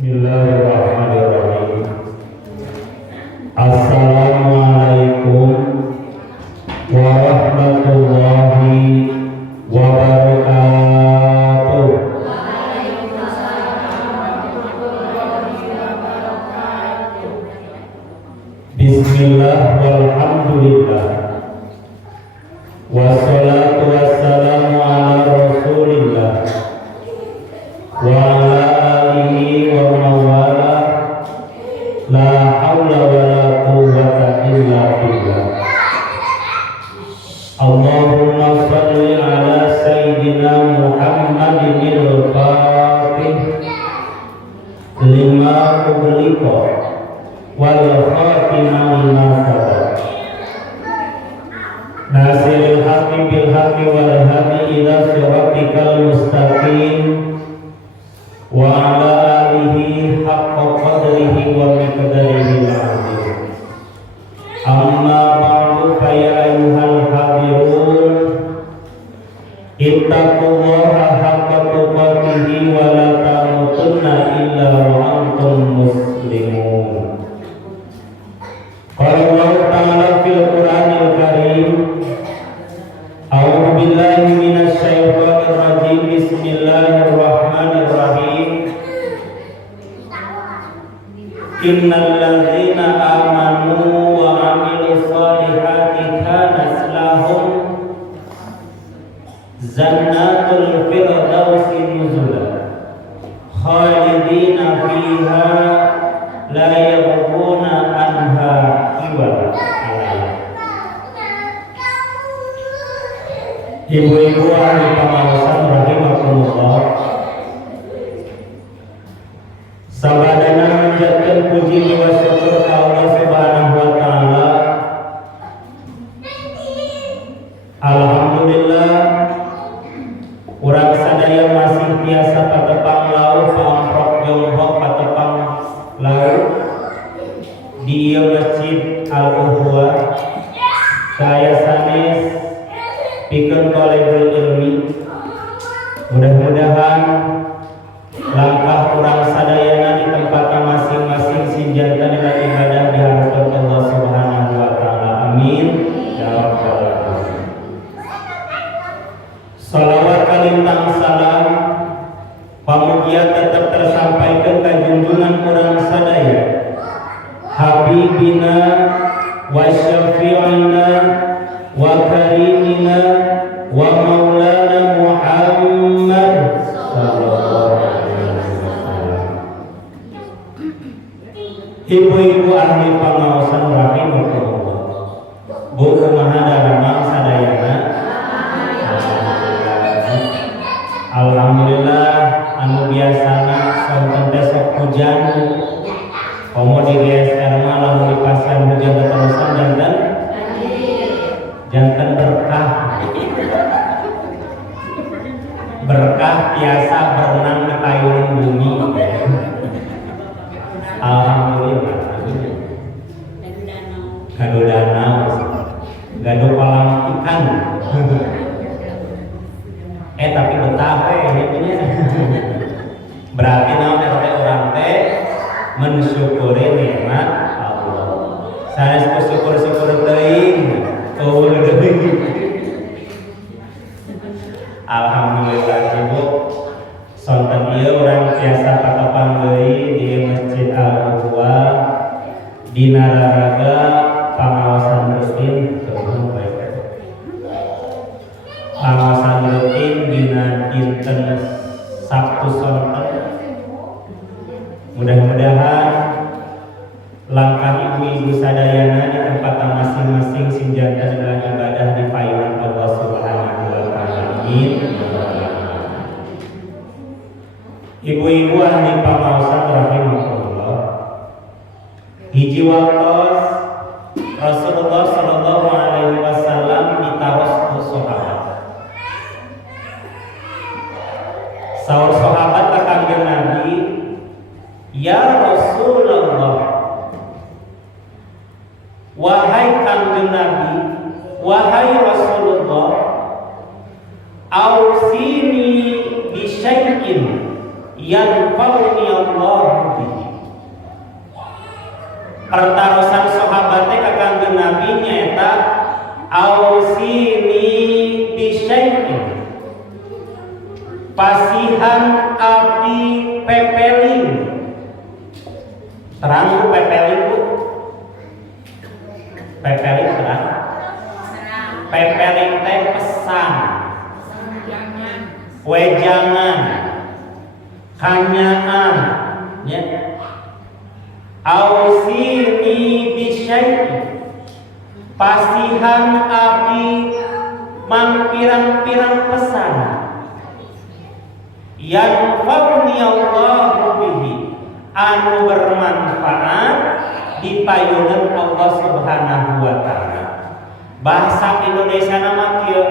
Bismillahirrahmanirrahim. Assalamualaikum warahmatullahi wabarakatuh. Bismillah walhamdulillah. Wassalatu wassalamu ala rasulillah wa ala alihi wa mawala. La hawla wa la quwwata illa billah. Allahumma salli ala sayyidina Muhammadin al-Fatih lima ughliqa wal khatima lima sabaq. Nasiril haqqi bil haqqi wal hadi ila siratikal mustaqim wa ala alihi haqqa qadrihi wa miqdarihi al-azim. Amma ba'du fa ya ayyuhal hadirun ittaqullaha haqqa tuqatih wa la tamutunna illa wa antum muslimun. Qala Allah ta'ala fil Qur'anil Karim, a'udzu billahi minasy syaithanir rajim. Bismillahirrahmanirrahim. Innal ladzina amanu wa 'amilus shalihati kanat lahum jannatul firdausi nuzula khalidina fiha la yabghuna anha hiwala. Ibu-ibu ahli pengawasan rahimakumullah, sabadana menjadikan puji wa syukur ka Allah Subhanahu wa taala. Alhamdulillah urang sadaya masih biasa patepang laut paamprok jonghok patepang laut di Masjid Al-Uhwa. Saya sanes pikeun thalibul ilmi. Mudah-mudahan langkah urang sadayana di tempatnya masing-masing sinjanta dengan ibadah di hadapan Allah Subhanahu wa taala. Amin ya rabbal alamin. Salawat kalintang salam pamugia tetap tersampaikan ka junjungan urang sadaya habibina wa syafi'ina wa karimina wa maulana Muhammad sallallahu alaihi wasallam. Ibu-ibu ahli pengawasan rahimakumullah, bu kumaha daramang sadayana. Alhamdulillah anu biasana sonten besok hujan komo di GSR mah lamun dipasang hujan terusan jantan berkah biasa berenang di payung bumi. Alhamdulillah gado danau gado kolam ikan tapi betah ini berarti namanya orang teh mensyukuri nikmat Allah. Saya syukur-syukur teuing alhamdulillah ibu sonten ieu urang tiasa patepang deui di Masjid Al-Uhwa di Nararaga pengawasan rutin dina dinten Sabtu sonten. Mudah-mudahan langkah ibu-ibu sadayana di tempat masing-masing sinjanta dengan ibadah di payungan Allah Subhanahu wa taala. Amin. Ibu-ibu ahli pengawasan rahimakumullah, hiji waktos Rasulullah sallallahu alaihi wasallam ditaros ku sahabat. Saur sahabat ka kanjeng Nabi, ya Rasulullah, wahai kanjeng Nabi, wahai Rasulullah, ausini bi syai'in yanfa'uni Allah Ausini bisyai'in, pasihan abdi pepeling. Terang bu pepeling bu. Pepeling terang. Pepeling teh pesan, wejangan, kanyaan, ya. Ausini bisyai'in, pasihan abdi mang pirang-pirang pesan yang fa'ni Allahu bihi, anu bermanfaat di payungan Allah Subhanahu wa ta'ala. Bahasa Indonesia nama kieu,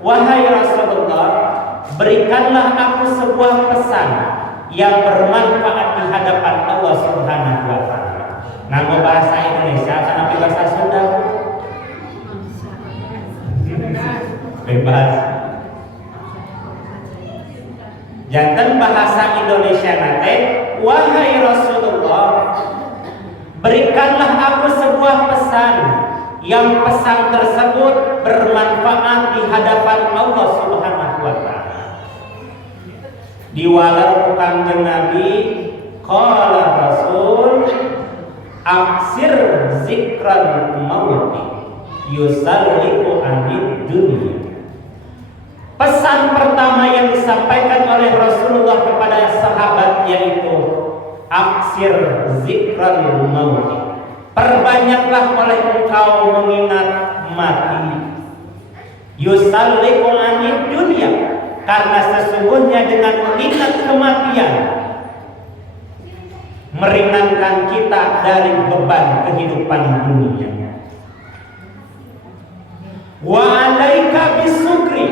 wahai Rasulullah, berikanlah aku sebuah pesan yang bermanfaat di hadapan Allah Subhanahu wa ta'ala. Nama bahasa Indonesia tapi bahasa Sunda bebas. Jantan bahasa Indonesia nate, wahai Rasulullah, berikanlah aku sebuah pesan yang pesan tersebut bermanfaat di hadapan Allah Subhanahu wa ta'ala. Diwalar Kanjeng Nabi, qala Rasul, aksir zikran mauti yusalliku anid dunia. Pesan pertama yang disampaikan oleh Rasulullah kepada sahabat yaitu aksir zikran mauti, perbanyaklah oleh engkau mengingat mati. Yusalliku anid dunia, karena sesungguhnya dengan mengingat kematian meringankan kita dari beban kehidupan dunia. Wa alaika bisukri,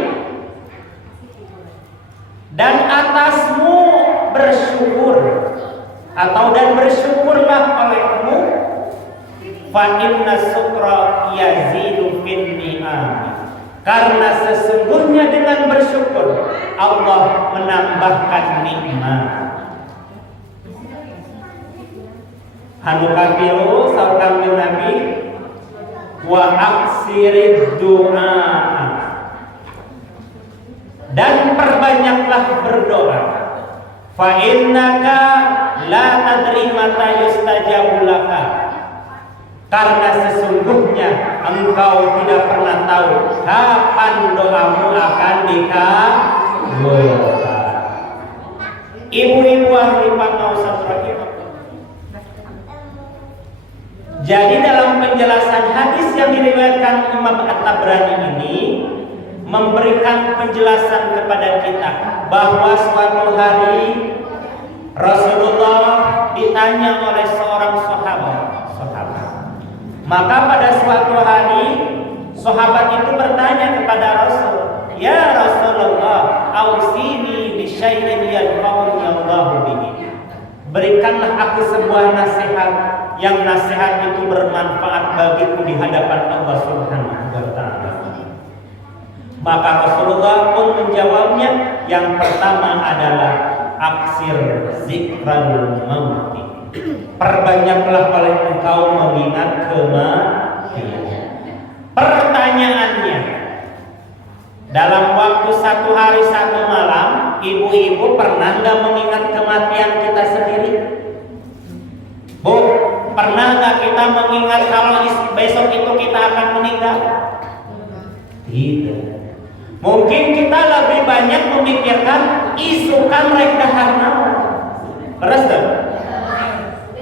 dan atasmu bersyukur dan bersyukurlah olehmu, fa inna syukra yazidu fin ni'am, karena sesungguhnya dengan bersyukur Allah menambahkan nikmat. Anu kapilu saurang Nabi, wa aksirid du'a, dan perbanyaklah berdoa. Fa innaka la tadri mata yustajabu laka, karena sesungguhnya engkau tidak pernah tahu kapan doamu akan dikabulkan. Ibu-ibu ahli pangaosan rahimah. Jadi dalam penjelasan hadis yang diriwayatkan Imam At-Tabrani ini memberikan penjelasan kepada kita bahwa suatu hari Rasulullah ditanya oleh seorang sahabat. Maka pada suatu hari sahabat itu bertanya kepada Rasul, "Ya Rasulullah, ausini bi syai'in yanfa'uni Allahu bihi." Berikanlah aku sebuah nasihat yang nasihat itu bermanfaat bagiku di hadapan Allah Subhanahu wa ta'ala. Maka Rasulullah pun menjawabnya, yang pertama adalah aksir zikral mauti, perbanyaklah oleh engkau mengingat kematian. Pertanyaannya, dalam waktu satu hari satu malam, ibu-ibu pernah nggak mengingat kematian kita sendiri? Bu, pernah nggak kita mengingat kalau besok itu kita akan meninggal? Tidak. Mungkin kita lebih banyak memikirkan isukan rek dahar naon. Terus dong.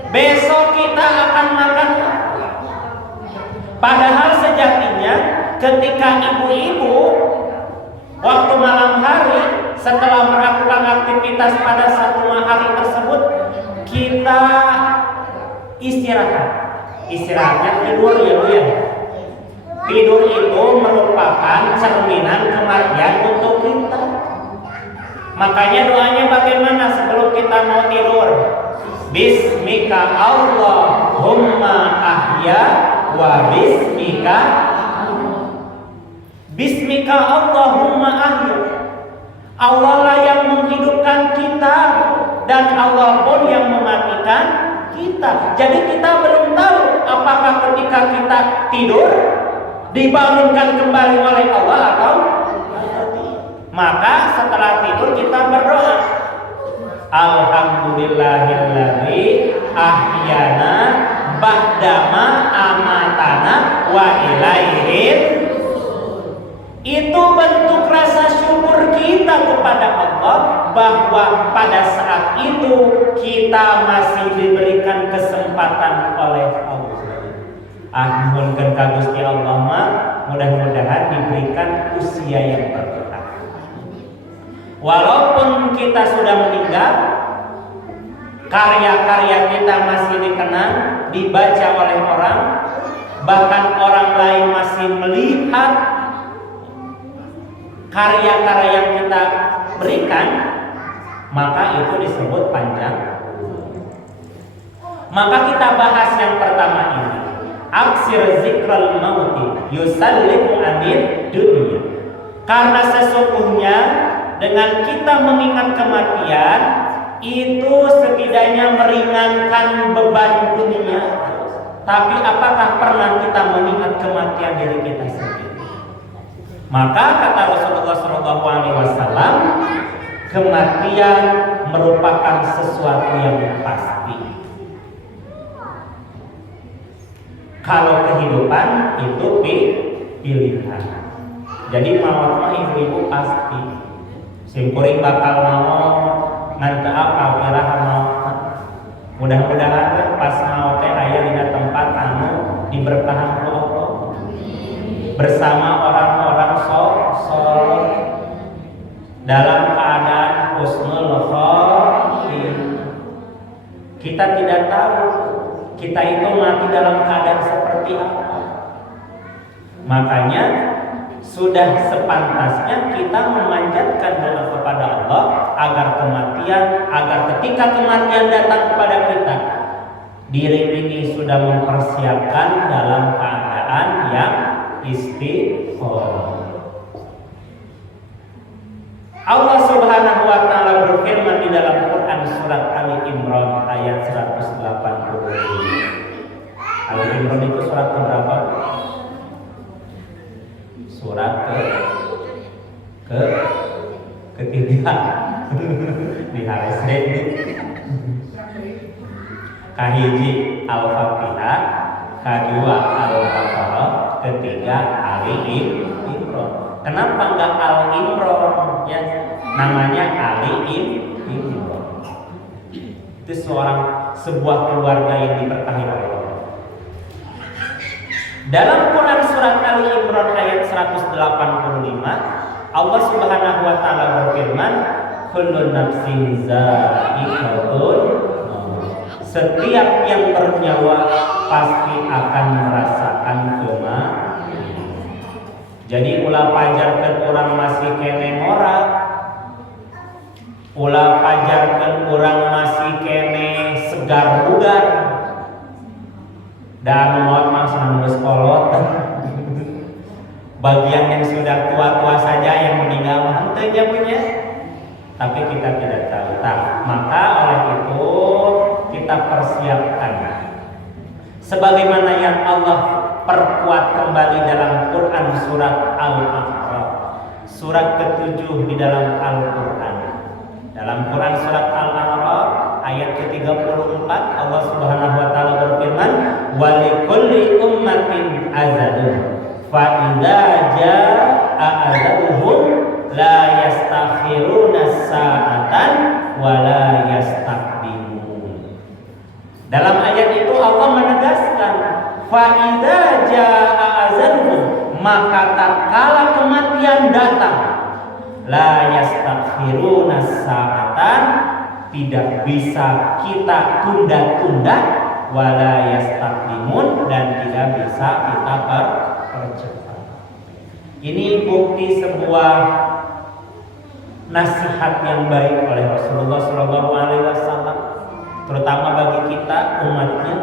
Besok kita akan makan. Padahal sejatinya ketika ibu-ibu waktu malam hari setelah melakukan aktivitas pada satu hari tersebut, kita istirahatnya tidur ya Bu ya. Tidur itu merupakan cerminan kematian untuk kita. Makanya doanya bagaimana sebelum kita mau tidur? Bismika Allahumma ahya wa Bismika Allahumma ahya. Allah lah yang menghidupkan kita dan Allah pun yang mematikan kita. Jadi kita belum tahu apakah ketika kita tidur dibangunkan kembali oleh Allah atau maka setelah tidur kita berdoa, alhamdulillahilladzi ahyana ba'dama amatana wa ilaihil. Itu bentuk rasa syukur kita kepada Allah bahwa pada saat itu kita masih diberikan kesempatan oleh Allah. Amunkeun ka Gusti Allah mah mudah-mudahan diberikan usia yang berkah. Walaupun kita sudah meninggal, karya-karya kita masih dikenang, dibaca oleh orang, bahkan orang lain masih melihat karya-karya yang kita berikan, maka itu disebut panjang. Maka kita bahas yang pertama ini, aksir zikral mauti yusallimu anil dunia. Karena sesungguhnya dengan kita mengingat kematian itu setidaknya meringankan beban dunia. Tapi apakah pernah kita mengingat kematian diri kita sendiri? Maka kata Rasulullah SAW, kematian merupakan sesuatu yang pasti. Kalau kehidupan itu pilihan. Jadi maut mah ibu-ibu pasti. Simkuring bakal maut, nanti apa kira maut. Mudah-mudahan pas maut teh aya dina tempat anu diberkahan ku Allah. Bersama orang-orang saleh dalam keadaan husnul khotimah. Kita tidak tahu kita itu mati dalam keadaan seperti apa. Makanya sudah sepantasnya kita memanjatkan doa kepada Allah agar ketika kematian datang kepada kita, diri ini sudah mempersiapkan dalam keadaan yang istiqomah. Allah Subhanahu wa taala berfirman di dalam Quran surat Ali Imran ayat 185. Ali Imran itu surat berapa? Surat ketiga di hari Senin. Kahiji Al-Fatihah, kedua Al-Baqarah, ketiga Ali Imran. Kenapa enggak Al-Imran? Ya, namanya Ali Imran. Itu sebuah keluarga yang diberkahi oleh Allah. Dalam Quran surat Ali Imran ayat 185, Allah Subhanahu wa taala berfirman, kullu nafsin za'iqatul maut. Setiap yang bernyawa pasti akan merasakan kematian. Jadi ulah pajarkeun urang masih kene ngora, ulah pajarkeun urang masih kene segar bugar, dan maut mah geus kolot. Bagian yang sudah tua-tua saja yang meninggal henteu nya punya. Tapi kita tidak tahu. Maka oleh itu kita persiapkan sebagaimana yang Allah perkuat kembali dalam Quran surat Al-A'raf, surat ke-7 di dalam Al-Quran. Dalam Quran surat Al-A'raf ayat ke-34 Allah Subhanahu wa taala berfirman, walikulli ummatin azalun fa idza jaa ajaluhum la yastakhiruna sa'atan wa la yastaqdimun. Dalam ayat itu Allah menegaskan fa idza jaa ajaluhum, maka tatkala kematian datang, la yastakhiruna sa'atan, tidak bisa kita tunda-tunda, wala yastaqdimun, dan tidak bisa kita percepat. Ini bukti sebuah nasihat yang baik oleh Rasulullah SAW, terutama bagi kita umatnya.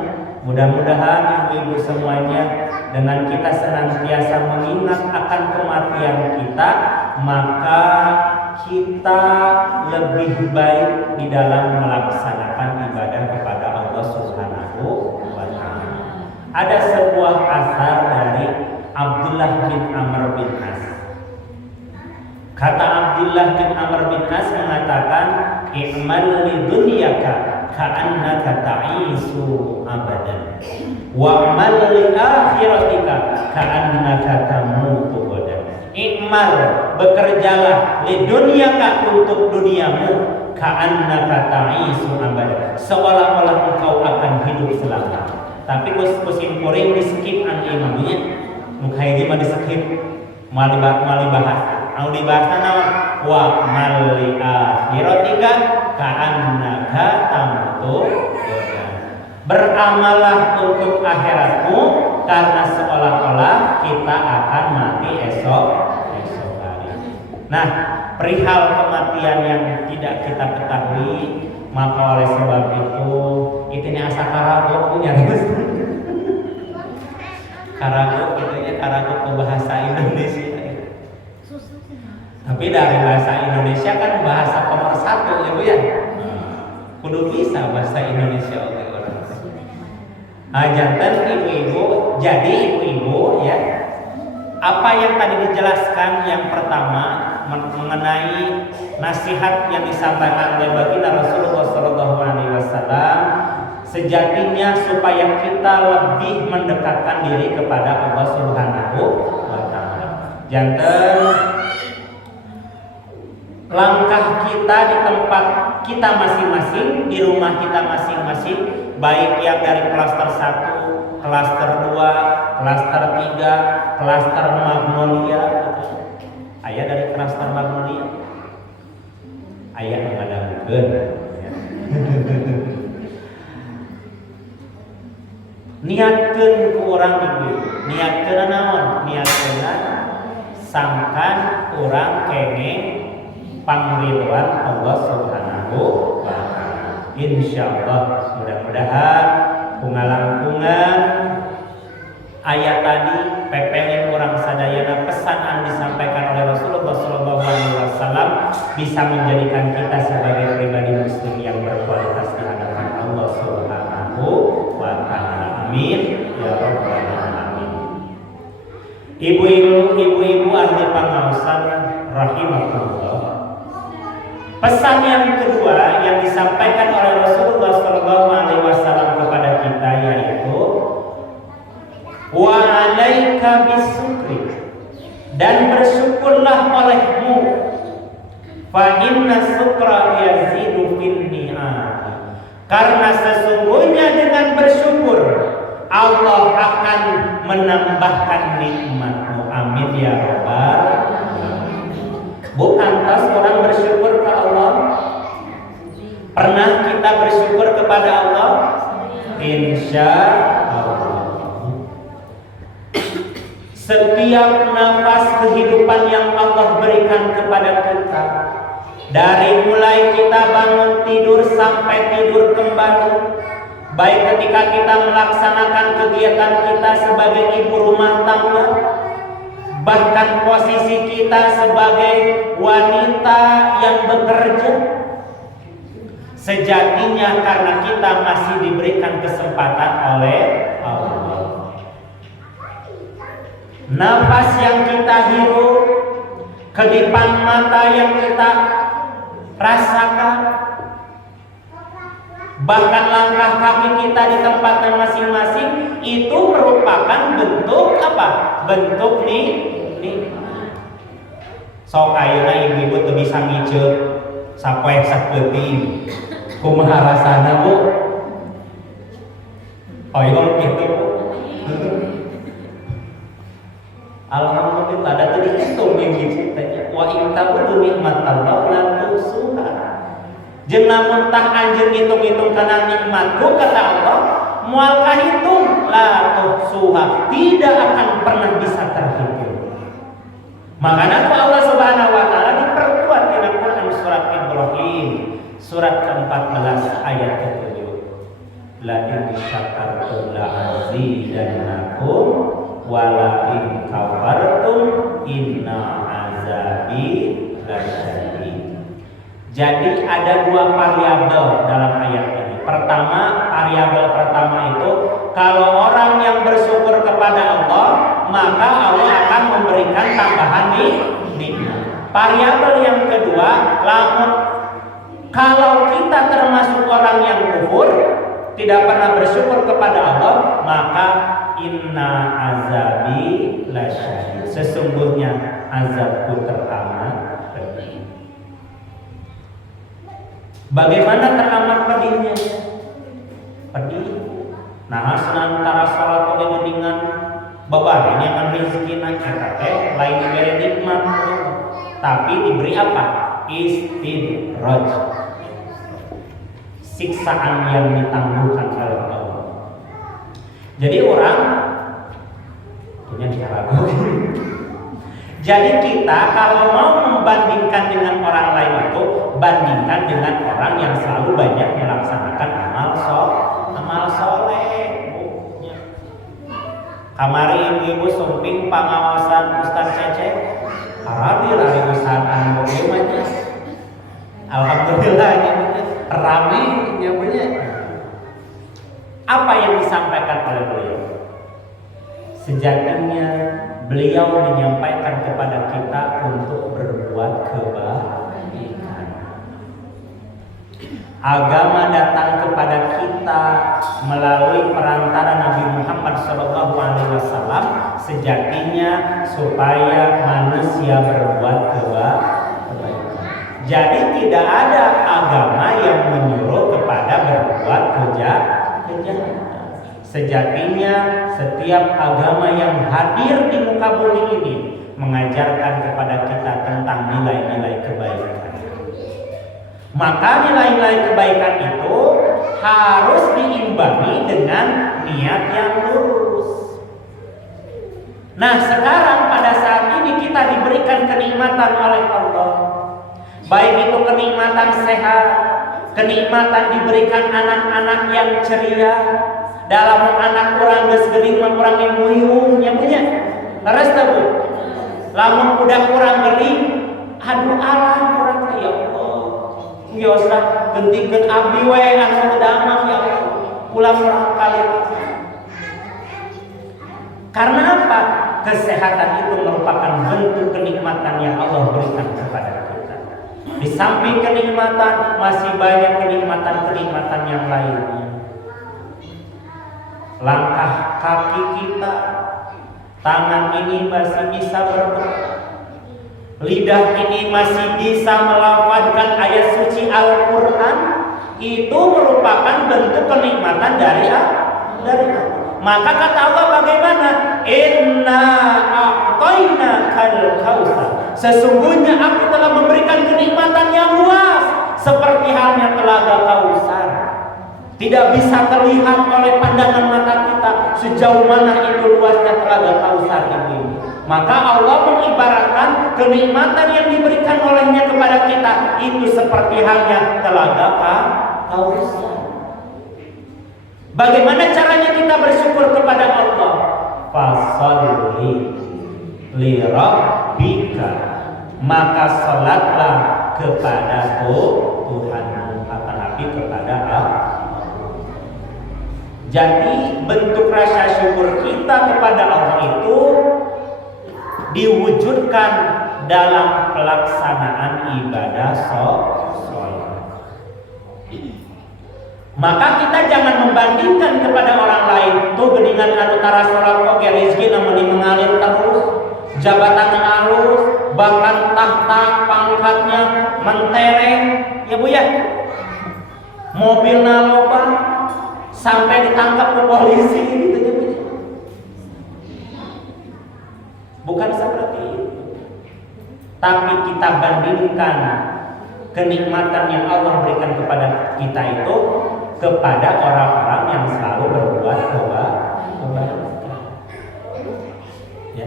Mudah-mudahan ibu-ibu semuanya, dengan kita senantiasa mengingat akan kematian kita, maka kita lebih baik di dalam melaksanakan ibadah kepada Allah Subhanahu wa taala. Ada sebuah asar dari Abdullah Abdullah bin Amr bin As. Kata Abdullah bin Amr bin As mengatakan, "I'mal li dunyaka ka'annaka ta'isu abadan, wa amal li akhiratika ka'annaka tamutu ghadan." I'mal, bekerjalah, li dunyaka, untuk duniamu, ka'annaka ta'isu abadan, seolah-olah engkau akan hidup selamanya. Tapi kusim kuring di skip an imamnya, muka ini mah di skip, mali bahas. Anu dibahas naon? Wa mali akhiratika ka'annaka tamutu. Beramalah untuk akhiratmu karena seolah-olah kita akan mati esok hari. Nah, perihal kematian yang tidak kita ketahui, maka oleh sebab itu ini asa karago punya karago ke bahasa Indonesia. Tapi dari bahasa Indonesia kan bahasa pemersatu ya Bu ya. Kudu bisa bahasa Indonesia oleh orang. Jantan ibu-ibu, jadi ibu-ibu ya. Apa yang tadi dijelaskan, yang pertama mengenai nasihat yang disampaikan oleh baginda Rasulullah SAW, sejatinya supaya kita lebih mendekatkan diri kepada Allah Subhanahu wa Ta'ala. Jantan langkah kita di tempat kita masing-masing, di rumah kita masing-masing, baik yang dari klaster 1, klaster 2, klaster 3, klaster Magnolia. Aya dari klaster Magnolia. Aya nu ngadangkeun. Niatkeun ku urang ibu. Niatkeun naon? Niatkeun sangkan urang kenging pangridhoan Allah Subhanahu wa Ta'ala. Insyaallah, mudah-mudahan kungalangkungan ayat tadi pepelin orang sadayana pesan yang disampaikan oleh Rasulullah SAW bisa menjadikan kita sebagai pribadi muslim yang berkualitas di hadapan Allah Subhanahu wa Ta'ala. Amin ya rabbal alamin. Ibu-ibu ahli pangaosan rahimakumullah. Pesan yang kedua yang disampaikan oleh Rasulullah SAW kepada kita yaitu wa 'alaika bisukri, dan bersyukurlah olehmu, fa inna syukra yazidu fin ni'am, karena sesungguhnya dengan bersyukur Allah akan menambahkan nikmatmu. Amin ya rabbal alamin. Bukan tas orang bersyukur ke Allah? Pernah kita bersyukur kepada Allah? Insya Allah. Setiap nafas kehidupan yang Allah berikan kepada kita, dari mulai kita bangun tidur sampai tidur kembali, baik ketika kita melaksanakan kegiatan kita sebagai ibu rumah tangga, bahkan posisi kita sebagai wanita yang bekerja, sejatinya karena kita masih diberikan kesempatan oleh Allah. Nafas yang kita hirup, kedipan mata yang kita rasakan, bahkan langkah kaki kita di tempatnya masing-masing, itu merupakan bentuk apa? Bentuk nikmat. Sok ayeuna ibu-ibu teu bisa ngiceu sapoe sakleuting. Kumaha rasana, Bu? Hoyong kitu, Bu. Alhamdulillah, da teu dihitung yang gitu tanya. Wa in ta'udzu nikmatallahi la tuhsuha. Jeung lamun tah anjeun ngitung-ngitung kana nikmatku kata Allah, moal kahitung la tuhsuha, tidak akan pernah bisa terhitung. Makanya Allah Subhanahu wa Ta'ala diperkuat di Al-Quran surat Ibrahim surat ke-14 ayat ke-7. La in syakartum la azidannakum wa la in kafartum inna azabi lasyadid. Jadi ada dua variabel dalam ayat ini. Pertama, variabel pertama itu kalau orang yang bersyukur kepada Allah, maka Allah akan memberikan tambahan nikmat. Variabel yang kedua, kalau kita termasuk orang yang kufur, tidak pernah bersyukur kepada Allah, maka inna azabi lasyadid, sesungguhnya azabku teramat pedih. Bagaimana teramat pedihnya? Pedih. Nah, sementara salat oleh dengan babari dengan rezeki kita lain diberi nikmat, tapi diberi apa? Istidraj, siksaan yang ditangguhkan oleh Allah. Jadi orang punya ragu. Jadi kita kalau mau membandingkan dengan orang lain itu, bandingkan dengan orang yang selalu banyak melaksanakan amal soleh. Kamari ibu-ibu sumping pengawasan Ustaz Cece, hadir hari usahaan bagaimana? Alhamdulillah rame nyamanya. Apa yang disampaikan oleh beliau? Sejatinya beliau menyampaikan kepada kita untuk berbuat kebaikan. Agama datang kepada kita melalui perantara Nabi Muhammad SAW, sejatinya supaya manusia berbuat kebaikan. Jadi tidak ada agama yang menyuruh kepada berbuat kejahatan. Sejatinya setiap agama yang hadir di muka bumi ini mengajarkan kepada kita tentang nilai-nilai kebaikan. Maka nilai-nilai kebaikan itu harus diimbangi dengan niat yang lurus. Nah, sekarang pada saat ini kita diberikan kenikmatan oleh Allah. Baik itu kenikmatan sehat, kenikmatan diberikan anak-anak yang ceria. Dalam anak orang geus geuning mah urang muyung nya punya. Leres teh Bu? Lamun udah kurang geuning, aduh alam urang teh ya Allah. Biasa gentikeun abdi we anu damang ya Allah. Ulang urang kali. Karena apa? Kesehatan itu merupakan bentuk kenikmatan yang Allah berikan kepada kita. Di samping kenikmatan masih banyak kenikmatan-kenikmatan yang lainnya. Langkah kaki kita, tangan ini masih bisa bergerak, lidah ini masih bisa melafazkan ayat suci Al-Quran. Itu merupakan bentuk kenikmatan dari Allah. Maka kata Allah bagaimana? Inna a'tayna kal kautsar, sesungguhnya aku telah memberikan kenikmatan yang luas seperti halnya telaga Kautsar. Tidak bisa terlihat oleh pandangan mata kita sejauh mana itu luasnya telaga Kautsar ini. Maka Allah mengibaratkan kenikmatan yang diberikan olehnya kepada kita itu seperti halnya telaga Kautsar. Bagaimana caranya kita bersyukur kepada Allah? Fasholli li rabbika, maka salatlah kepada Tuhanmu, kata Nabi kepada Allah. Jadi bentuk rasa syukur kita kepada Allah itu diwujudkan dalam pelaksanaan ibadah sholat. Maka kita jangan membandingkan kepada orang lain. Tuh geningan anu tara sholat oge rezeki namanya mengalir terus, jabatan halus, bahkan tahta pangkatnya mentereng, ya Bu ya. Mobilna loba sampai ditangkap ke polisi gitu ya. Bukan seperti itu. Tapi kita bandingkan kenikmatan yang Allah berikan kepada kita itu kepada orang-orang yang selalu berbuat kebaikan. Ya.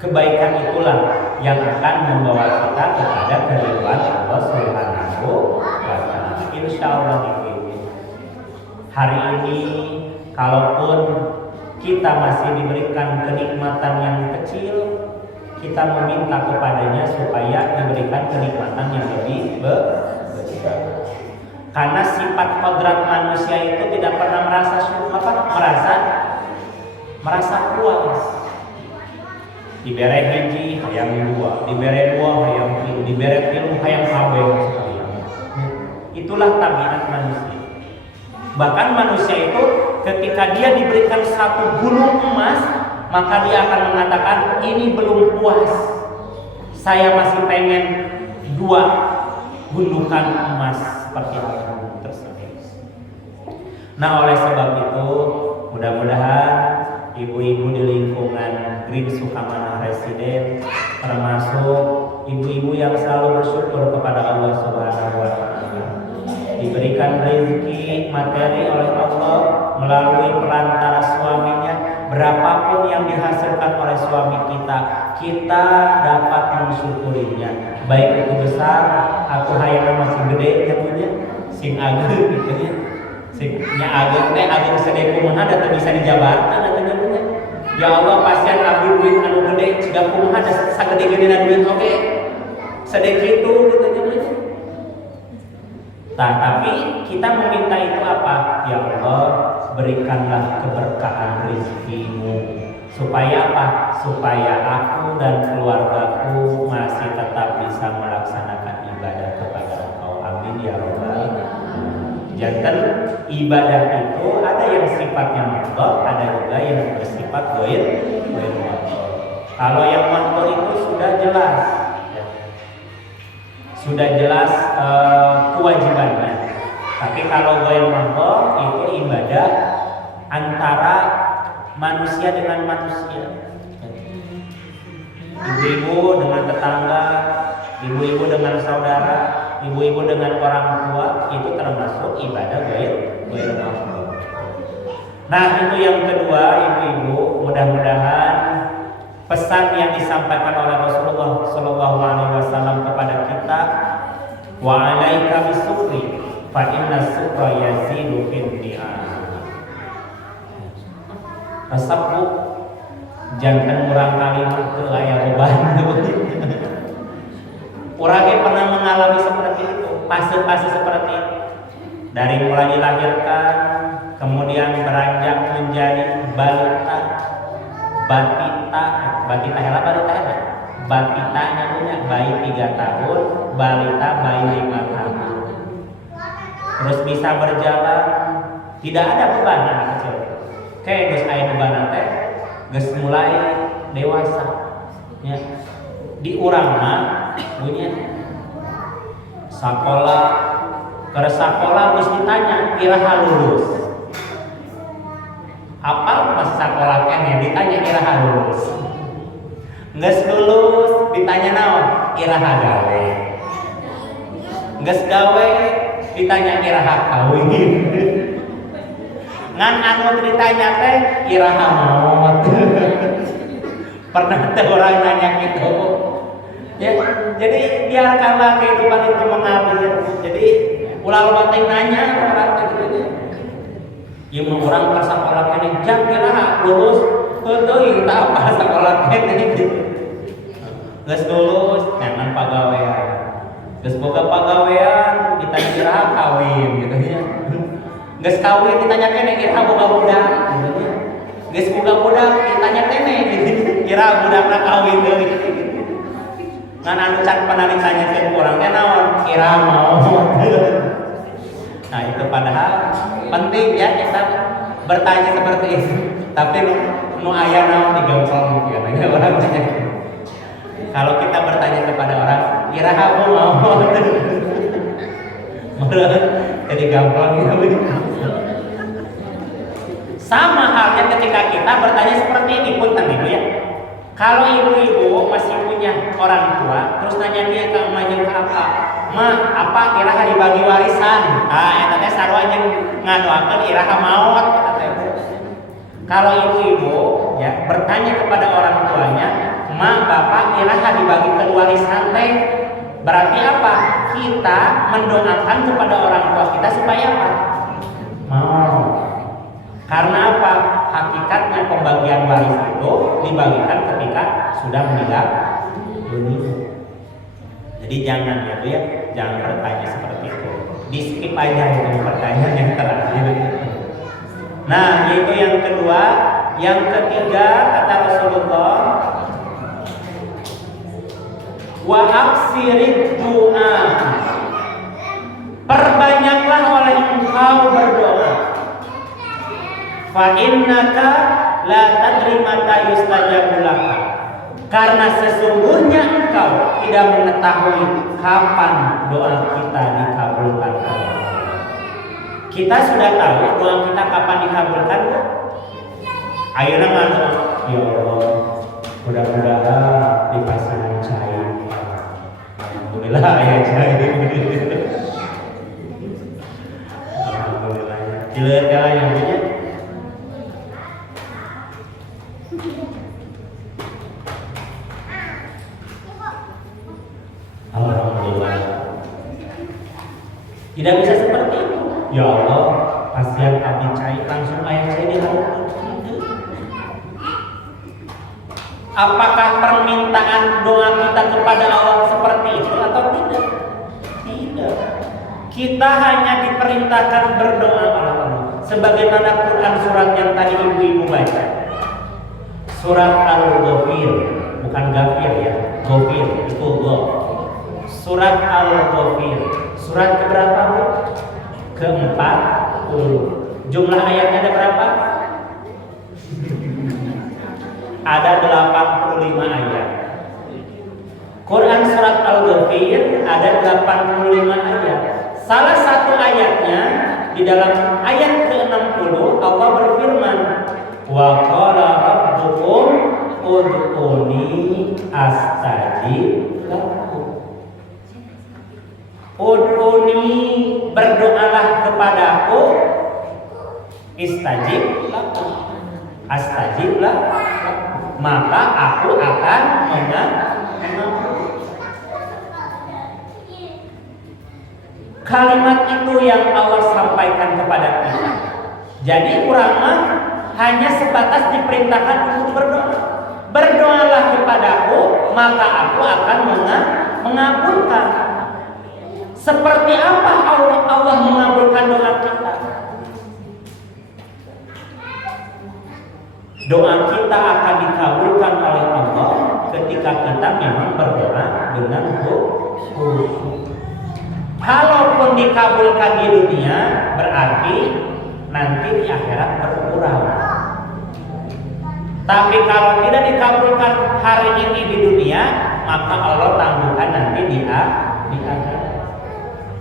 Kebaikan itulah yang akan membawa kita kepada keridhaan Allah Subhanahu wa Ta'ala. Insyaallah hari ini kalaupun kita masih diberikan kenikmatan yang kecil, kita meminta kepadanya supaya diberikan kenikmatan yang lebih besar. Karena sifat kodrat manusia itu tidak pernah merasa merasa puas. Dibere hiji hayang dua, dibere dua hayang tilu, dibere tilu hayang kabeh sekalian. Itulah tabiat manusia. Bahkan manusia itu ketika dia diberikan satu gunung emas, maka dia akan mengatakan ini belum puas. Saya masih pengen 2 gundukan emas seperti gunung tersebut. Nah, oleh sebab itu mudah-mudahan ibu-ibu di lingkungan Green Sukamana Residen, termasuk ibu-ibu yang selalu bersyukur kepada Allah Subhanahu wa Ta'ala, diberikan rezeki materi oleh Allah melalui perantara suaminya. Berapapun yang dihasilkan oleh suami kita dapat mensyukurinya, baik itu besar atau hayang masih gede tentunya, sing ageng gitu ya, singnya ageng teh ageng sedek kumaha da teu bisa dijabarkan atuh nya. Ya Allah, pasien abdi duit anu gede ciga kumaha da sagede-gedena duit oge sedek kitu gitu nya. Nah, tapi kita meminta itu apa? Ya Allah, berikanlah keberkahan rezekimu. Supaya apa? Supaya aku dan keluargaku masih tetap bisa melaksanakan ibadah kepada Engkau. Amin ya Rabbal alamin. Jangan ibadah itu ada yang sifatnya mardhah, ada juga yang bersifat ghair mardhah. Kalau yang mardhah itu sudah jelas. Kewajibannya. Tapi kalau ghair mardhah itu ibadah antara manusia dengan manusia. Ibu-ibu dengan tetangga, ibu-ibu dengan saudara, ibu-ibu dengan orang tua, itu termasuk ibadah ghair mardhah. Nah, itu yang kedua, ibu-ibu, mudah-mudahan pesan yang disampaikan oleh Rasulullah Shallallahu Alaihi Wasallam kepada kita, wa alaika bisukri fa inna sukra yazidu fil ni'am. Resep bu, jangan kurang kalimat ke aya beban. Urang pernah mengalami seperti itu, fase-fase seperti itu. Dari mulai dilahirkan, kemudian beranjak menjadi balita, batita namanya bayi 3 tahun, balita bayi 5 tahun. Terus bisa berjalan, tidak ada beban anak kecil. Kayak geus aya beban teh, geus mulai dewasa. Ya. Di urang mah punya sakola, keur sakola geus ditanya iraha lulus. Apal pas sakola keneh ditanya iraha lulus. Geus lulus ditanya naon? Iraha gawe. Geus gawe ditanya iraha kawin. Ngan anu ditanya teh iraha maot. Pernah teh orang nanya gitu. Ya, jadi biarkanlah kehidupan itu mengalir. Jadi ulah loba teh nanya orang gitu. Ieu mah urang ka sakola keneh jang iraha lulus. Heuh tah apa sakola keneh gitu. Geus lulus nyaman pagawean. Geus boga pagawean ditanya iraha kawin gitu nya. Geus kawin ditanya keneh iraha boga budak gitu nya. Geus boga budak ditanya keneh gitu. Iraha budakna kawin deui gitu. Ngan anu can pernah ditanyakeun urang teh naon? Iraha maot. Nah, itu padahal penting ya kita bertanya seperti itu. Tapi nu aya naon digampang gitu ya orang tanya. Kalau kita bertanya kepada orang, iraha mau, jadi gampang gitu. Sama halnya ketika kita bertanya seperti ini pun ibu ya. Kalau ibu-ibu masih punya orang tua, terus nanya dia ke emaknya apa, ma apa iraha dibagi warisan? Eta teh sarua jeung ngadoakeun iraha maot. Kalau ibu-ibu ya bertanya kepada orang tuanya, ma bapak iraha dibagikan warisan teh, berarti apa? Kita mendoakan kepada orang tua kita supaya apa? Mau. Karena apa? Hakikatnya pembagian waris itu dibagikan ketika sudah meninggal dunia. Jadi jangan ya Bu ya, jangan bertanya seperti itu. Di skip aja itu pertanyaan yang terakhir. Nah, yaitu yang kedua, Yang ketiga kata Rasulullah, wa aksirid doa, perbanyaklah oleh engkau berdoa. Fa innaka la tadri mata yustajabu laka, karena sesungguhnya engkau tidak mengetahui kapan doa kita dikabulkan. Kita sudah tahu doa kita kapan dikabulkan. Ayo nama, ya Allah, mudah-mudahan dipasang cair. Alhamdulillah ya cair. Alhamdulillah. Dilihat yang punya. Alhamdulillah. Tidak bisa seperti itu. Ya Allah, pasien kami cair langsung ayat saya dilakukan. Apakah permintaan doa kita kepada Allah seperti itu atau tidak? Tidak. Kita hanya diperintahkan berdoa oleh Allah. Sebagaimana Quran surat yang tadi ibu-ibu baca. Surat Al-Ghafir, bukan Ghafir ya. Ghafir itu Ghof. Surat Al-Ghafir. Surat keberapa, Bu? Ke-40. Jumlah ayatnya ada berapa? Ada 85 ayat. Quran surat Al-Ghafir ada 85 ayat. Salah satu ayatnya di dalam ayat ke-60 Allah berfirman, wa qala rabbukum ud'uni astajib lakum. Ud'uni, berdoalah kepadaku, istajib lakum, astajib lakum, maka aku akan mengabulkan. Kalimat itu yang Allah sampaikan kepada kita. Jadi ulama hanya sebatas diperintahkan untuk berdoa. Berdoalah kepadaku, maka aku akan mengabulkan. Seperti apa Allah mengabulkan doa kita? Doa kita akan dikabulkan oleh Allah ketika kita memang berdoa dengan khusyuk. Kalaupun dikabulkan di dunia, berarti nanti di akhirat berkurang. Tapi kalau tidak dikabulkan hari ini di dunia, maka Allah tangguhkan nanti di akhirat.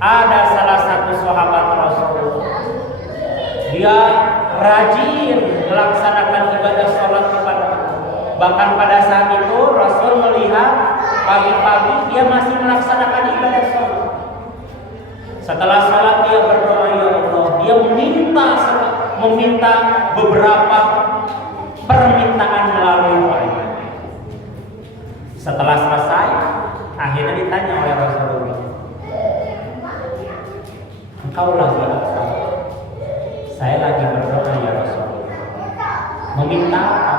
Ada salah satu sahabat Rasul, dia rajin melaksanakan ibadah sholat kepada Allah. Bahkan pada saat itu Rasul melihat pagi-pagi dia masih melaksanakan ibadah sholat. Setelah sholat dia berdoa, ya Allah, dia meminta beberapa permintaan melalui doa. Setelah selesai, akhirnya ditanya oleh Rasulullah, engkau lagi apa? Saya lagi berdoa ya Rasulullah. Meminta apa?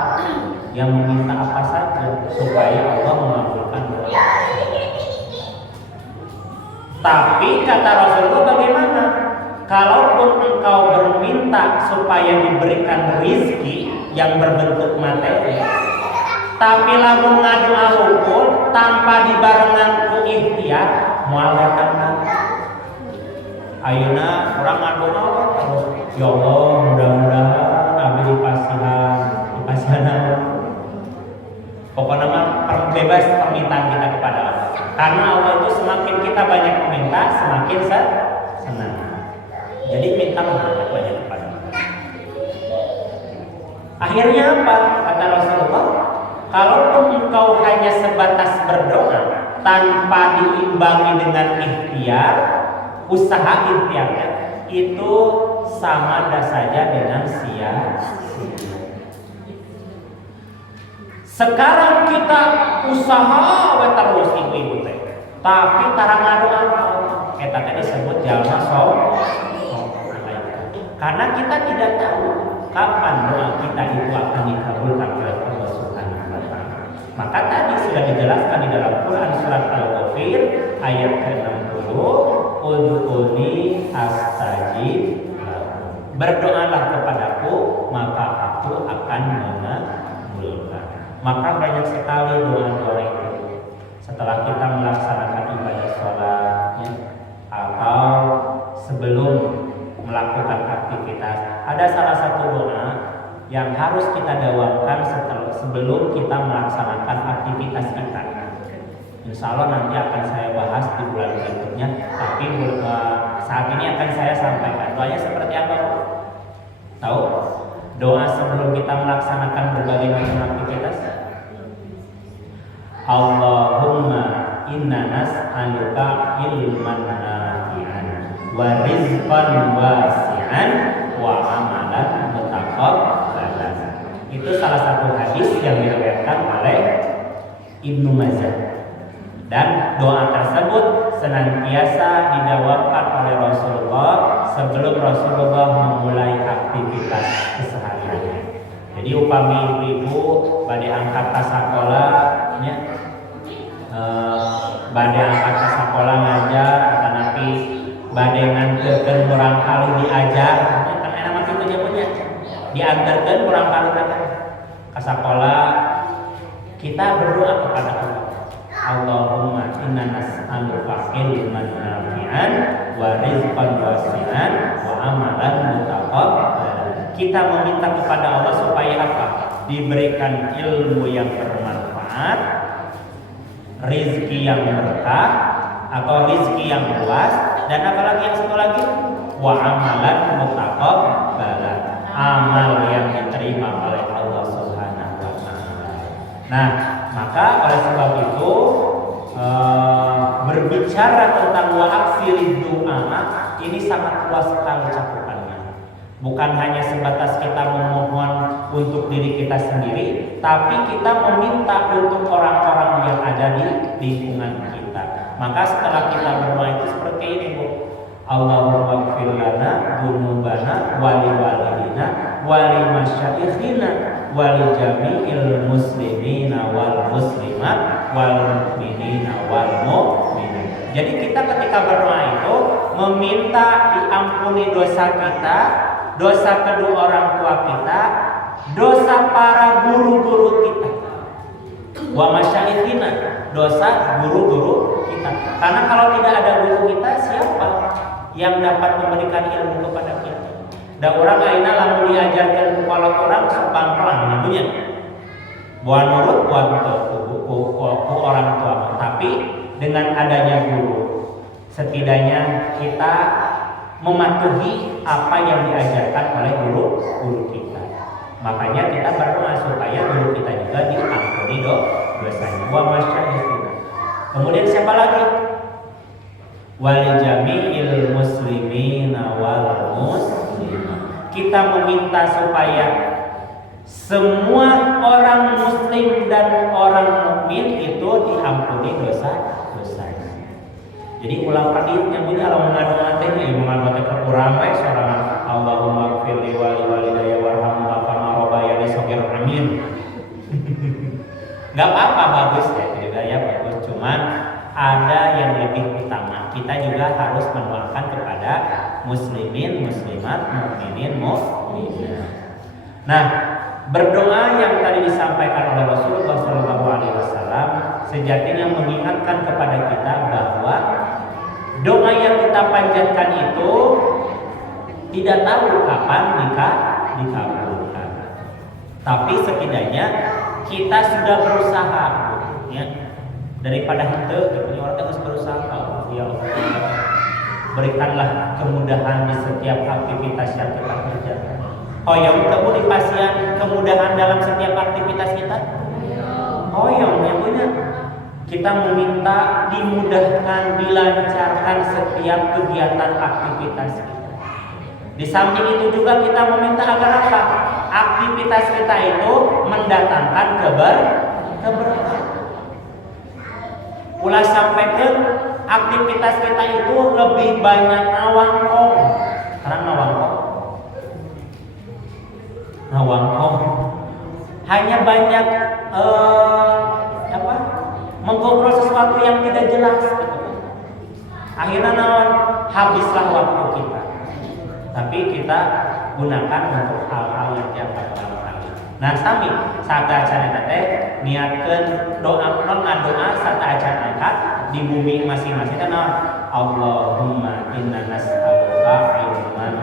Yang meminta apa saja supaya Allah mengabulkan doa. Tapi kata Rasulullah, bagaimana? Kalaupun engkau berminta supaya diberikan rizki yang berbentuk materi, tapi lamun ngadua hukum tanpa dibarengan ku ikhtiar, moal datang. Ayeuna urang ngadua terus, ya Allah, mudah-mudahan abdi dipasihan. Pokoknya mah bebas permintaan kita kepada Allah. Karena Allah itu semakin kita banyak meminta, semakin senang. Jadi minta banyak kepada Allah. Akhirnya apa? Kata Rasulullah, kalaupun engkau hanya sebatas berdoa tanpa diimbangi dengan ikhtiar, usaha ikhtiarnya, itu sama saja dengan sia-sia. Sekarang kita usaha terus ibu-ibu teh, tapi tarang ngadoa eta tadi disebut jalma karena kita tidak tahu kapan doa kita itu akan dikabulkan oleh Allah Subhanahu wa taala. Maka tadi sudah dijelaskan di dalam Quran surat Al-Ghafir ayat ke-60, ud'uni astajib lakum. Berdoalah kepadaku maka aku akan kita melaksanakan aktivitas kita. Insya Allah nanti akan saya bahas di bulan berikutnya, tapi saat ini akan saya sampaikan. Doanya seperti apa? Tahu? Doa sebelum kita melaksanakan berbagai macam aktivitas. Allahumma inna nas'aluka ilman nafi'an wa rizqan wasi'an wa amalan mutaqabbalan. Itu salah satu hadis yang diriwayatkan oleh Ibnu Majah. Dan doa tersebut senantiasa dijawabkan oleh Rasulullah sebelum Rasulullah memulai aktivitas keseharian. Jadi upami ibu-ibu badai angkat ka sakola nya badai angkat ka sakola ngajar atanapi badai nganterkeun urang kali diajar kan enak mah kitu jawabannya. Diantarkeun urang kali ka sakola, kita berdoa kepada Allah. Allahumma inna nas'aluka ilman nafi'an wa rizqan wasi'an wa amalan mutaqabbalan. Kita meminta kepada Allah supaya apa? Diberikan ilmu yang bermanfaat, rizki yang berkah atau rizki yang luas, dan apalagi yang satu lagi, wa amalan mutaqabbalan, amal yang diterima oleh Allah Subhanahu wa taala. Nah, maka oleh sebab itu berbicara tentang wa aksirid doa ini sangat luas sekali cakupannya. Bukan hanya sebatas kita memohon untuk diri kita sendiri, tapi kita meminta untuk orang-orang yang ada di lingkungan kita. Maka setelah kita berdoa itu seperti ini, Bu. Allahumma ighfir lana dzunubana wa li walidina wa li masyaikhina wa li jami'il muslimina wal muslimat wal mu'minina wal mu'minat. Jadi kita ketika berdoa itu meminta diampuni dosa kita, dosa kedua orang tua kita, dosa para guru-guru kita, wa masyaikhina, dosa guru-guru kita. Karena kalau tidak ada guru kita, siapa yang dapat memberikan ilmu kepada kita? Da orang aina lamun diajarkan kepala orang sepangklang namanya. Buat nurut buat orang tua. Tapi dengan adanya guru, setidaknya kita mematuhi apa yang diajarkan oleh guru kita. Makanya kita berdoa supaya guru kita juga diampuni dosanya. Wa masyaikhina. Kemudian siapa lagi? Wali jami'il muslimina wal muslimat. Kita meminta supaya semua orang muslim dan orang mukmin itu diampuni dosa-dosanya. Jadi ulang hadisnya punya kalau mengadoa teh ya mengadoa teh kurang bae sorangan Allahumma ighfir li wa li walidayya warhamhuma kama rabbayani shaghira. Amin. Enggak apa-apa, bagus ya juga ya, bagus. Cuman ada yang lebih utama. Kita juga harus mendoakan kepada muslimin, muslimat, mukminin, mukminat. Nah, berdoa yang tadi disampaikan oleh Rasulullah SAW sejatinya mengingatkan kepada kita bahwa doa yang kita panjatkan itu tidak tahu kapan dikabulkan. Tapi setidaknya kita sudah berusaha, ya. Daripada hente, orang harus berusaha. Ya Allah, berikanlah kemudahan di setiap aktivitas yang kita kerjakan. Hoyong kamu dipasian kemudahan dalam setiap aktivitas kita. Hoyong yang punya. Kita meminta dimudahkan, dilancarkan setiap kegiatan aktivitas kita. Di samping itu juga kita meminta agar apa? Aktivitas kita itu mendatangkan keberkahan. Ulah sampaikan aktivitas kita itu lebih banyak nawangkong. Karena nawangkong hanya banyak menggobrol sesuatu yang tidak jelas gitu. Akhirnya naon, habislah waktu kita. Tapi kita gunakan untuk hal-hal yang bermanfaat. Nah, sami saat acara teh niatkeun doa saat acara angkat di bumi masing-masing kan Allahumma inna nas'aluka ilman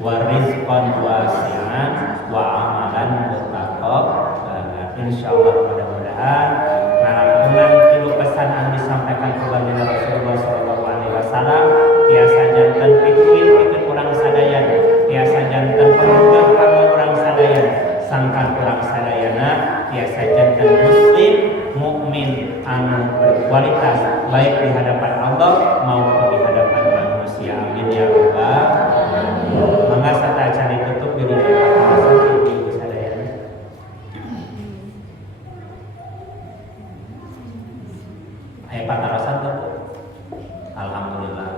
wa rizqan wasi'an wa amalan mutaqabbalan. insyaallah mudah-mudahan ngarampungan tilu pesan yang disampaikan ku baginda Rasulullah sallallahu alaihi wasallam tiasa janten pituin urang sadaya, tiasa janten pemugah kanggo urang sadaya, sangkan urang sadayana tiasa janten muslim mukmin anu berkualitas baik di hadapan Allah maupun di hadapan manusia. Amin ya rabbal alamin. Mangga satacan ditutup diri kita ibu sadayana. Aya patarosan tuh. Alhamdulillah.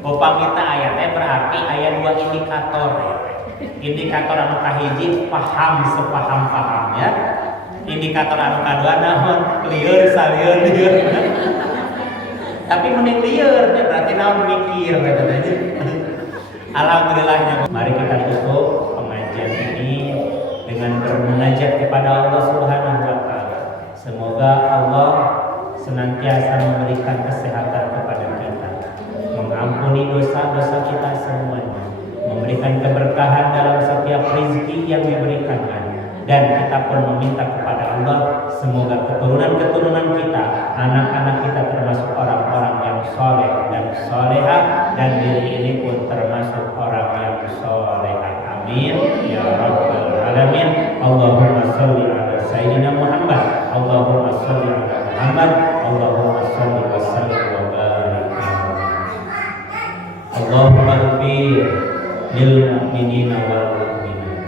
Upamita aya teh berarti aya dua indikator. Indikator anu kahiji paham sepaham-pahamnya. Indikator anu kadua naon? Lieur salieur lieur. Tapi mending lieur berarti naon mikir katanya. Alhamdulillahnya mari kita tutup pengajian ini dengan bermunajat kepada Allah Subhanahu wa taala. Semoga Allah senantiasa memberikan kesehatan kepada kita, mengampuni dosa-dosa kita semuanya, memberikan keberkahan dalam setiap rezeki yang diberikannya, dan kita pun meminta kepada Allah semoga keturunan-keturunan kita, anak-anak kita termasuk orang-orang yang soleh dan soleha, dan diri ini pun termasuk orang yang soleha. Amin ya rabbal alamin. Allahumma sholli ala sayyidina Muhammad, Allahumma sholli ala Muhammad, Allahumma sholli wa sallim wa barik. Allahumma ighfir lil mu'minina wal mu'minat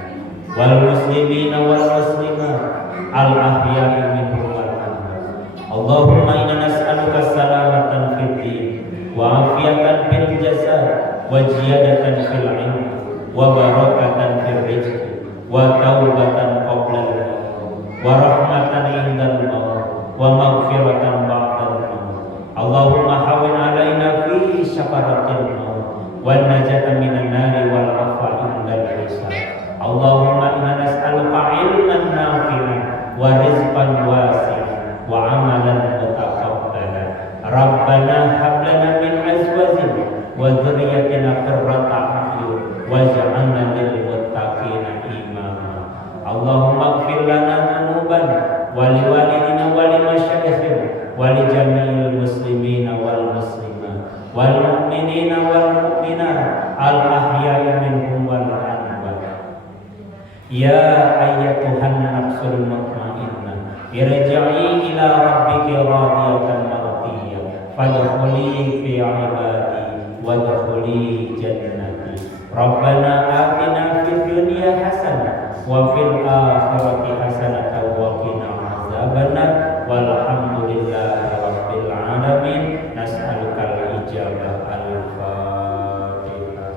wal muslimina wal muslimat al ahya'i minhum wal amwat. Allahumma inna nas'aluka salamatan fid din wa afiyatan fil jasad wa ziyadatan fil ilm wa barakatan fil rizq wa taubatan qabla al-maut wa rahmatan indal maut wa maghfiratan ba'dal maut. Allahumma hawwin 'alaina fi syafaratil maut wan najata minan nari wal 'afwa indal hisab. Allahumma inna nas'aluka 'ilman nafi'an wa rizqan wasi'an wa 'amalan mutaqabbalan. Rabbana hab lana min azwajina wa dhurriyyatina qurrata a'yun waj'alna lil muttaqina imama. Allahumma ighfir lana dzunubana wa liwalidina wa limasyayikhina wa li jami'il muslimina wal muslimat wal mu'minina wal mu'minat al ahya'i minhum wal amwat. Ya ayyatuhan nafsul mutmainnah irji'i ila rabbiki radiyatan mardiyah fadkhuli fi 'ibadi wadkhuli jannati. Rabbana atina fid dunya hasanah wa fil akhirati hasanah wa qina azabannar walhamdulillahi rabbil alamin. Nas'alukal ijabah al-fatihah.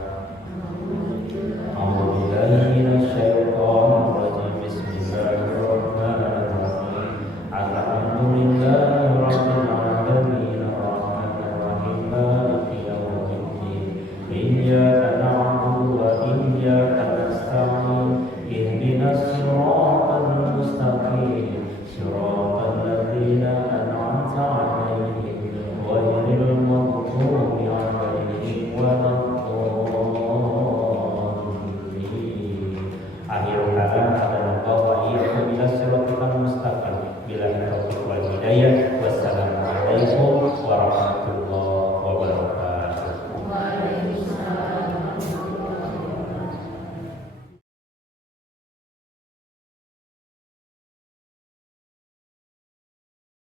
A'udzu billahi minasyaitonir rajim. Bismillahirrahmanirrahim. Alhamdulillahi rabbil alamin arrahmanir rahim maliki yaumiddin. Iyyaka na'budu wa iyyaka nasta'in. Ihdinas siratal mustaqim. Siratal ladzina an'amta 'alaihim ghairil maghdubi 'alaihim waladdallin. Akhirul kalam adalah bahwa ia bila siratal mustaqim bila taufiq wal hidayah.